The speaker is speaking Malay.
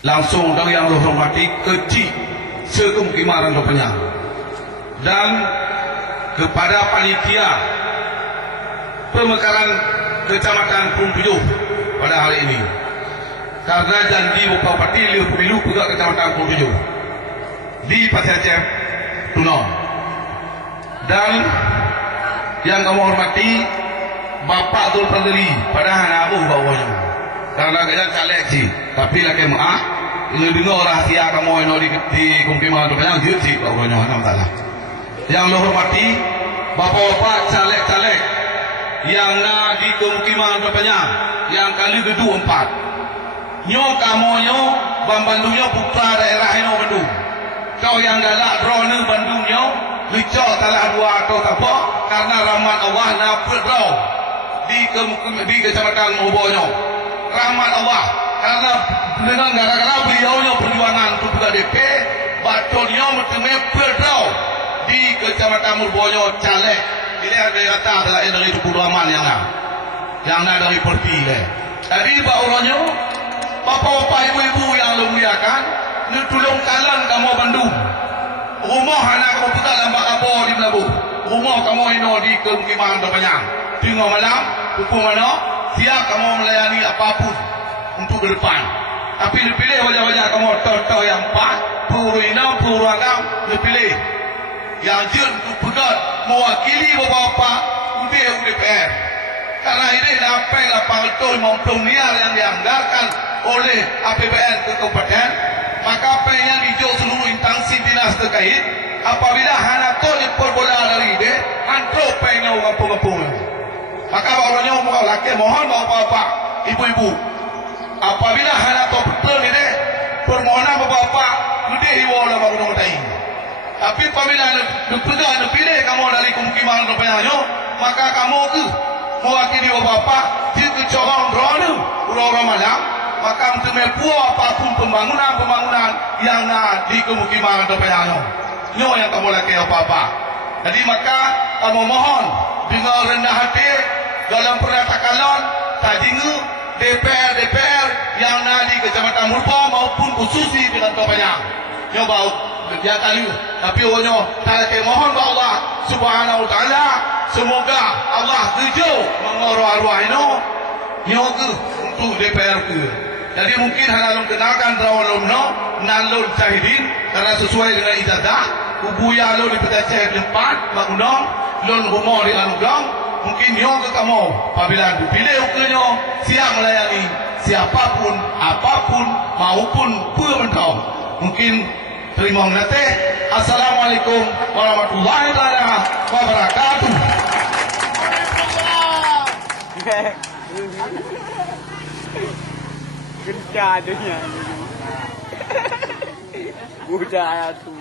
langsung dari yang Allah hormati Kecil Sekemukiman Penyang dan kepada panitia pemekaran Kecamatan Perung Tujuh pada hari ini, karena janji Bapak Bupati Pemilu juga Kecamatan Perung Tujuh di Pasir Aceh Tunau. Dan yang kamu hormati Bapak Abdul Fadli pada anak bawahnya, karena kita caleg sih, tapi lagi maaf ini dengar rahasia kamu ini di Kemukiman Penyang dia sih bawahnya masalah. Yang lo hormati Bapak-bapak caleg-caleg yang na di Kemukiman Penyang yang kali kedua 4 nyo kamonyo Bandungnya putra daerah ini Bandung. Kau yang galak drone Bandungnya licok salah dua atau apa karena rahmat Allah na berdraw di Kecamatan Mobonyo. Rahmat Allah karena dengan gara-gara beliaunya perjuangan untuk buka DP batulnya bertemu berdraw di Kecamatan Mobonyo caleg. Ini ada kata adalah dari Tuku Rahman yang dari Perpi. Jadi bauranya bapak-bapak ibu-ibu yang memuliakan ni tolong kalan kamu Bandung. Rumah anak kamu pegang lambak apa di Melabuh. Rumah kamu ini di Kemukiman Penyang. Tengah malam, pukul mana, siap kamu melayani apapun untuk ke depan. Tapi dipilih wajah-wajah kamu tor-tor yang 4, puru inam, puru agam, dipilih. Yang jin untuk pegang mewakili bapak-bapak UDPR. Karena ini sampai 850 miliar yang dianggarkan oleh APBN ke kabupaten, maka apa yang hijau seluruh instansi dinas terkait apabila hana to diperbola dari ide antro pengen ngapung-ngapung, maka bawahnya mau laki mohon bapak-bapak ibu-ibu apabila hana to betul ide permohonan bapak-bapak gede hiwala bangun tai. Tapi apabila dipegang dipilih kamu dari Kemukiman Penyang, maka kamu ke mewakili bapak di kecorong drone urang malam, maka untuk mempunyai apapun pembangunan yang ada di Kemukiman Penyang. Ini yang kamu lakukan apa-apa. Jadi maka kamu mohon dengan rendah hati dalam pernyataan tajingu DPR yang ada di Kecamatan Murpa maupun khusus di Kecamatan Penyang. Ini bau dia kali, tapi onyo tak mohon kepada Allah Subhanahu Wa Taala semoga Allah tuju mengurus arwah ini nyogu untuk DPR ke. Jadi mungkin hanya kenalkan rawon no nalun syahidin karena sesuai dengan ijazah ubuya lo di PTC 4 bangunong lon rumah di Anugang mungkin nyogu kamu apabila dipilih ukurnya siap melayani siapapun apapun maupun pemerintah. Mungkin terima kasih. Assalamualaikum warahmatullahi wabarakatuh. Kerja dunia. Budaya tu.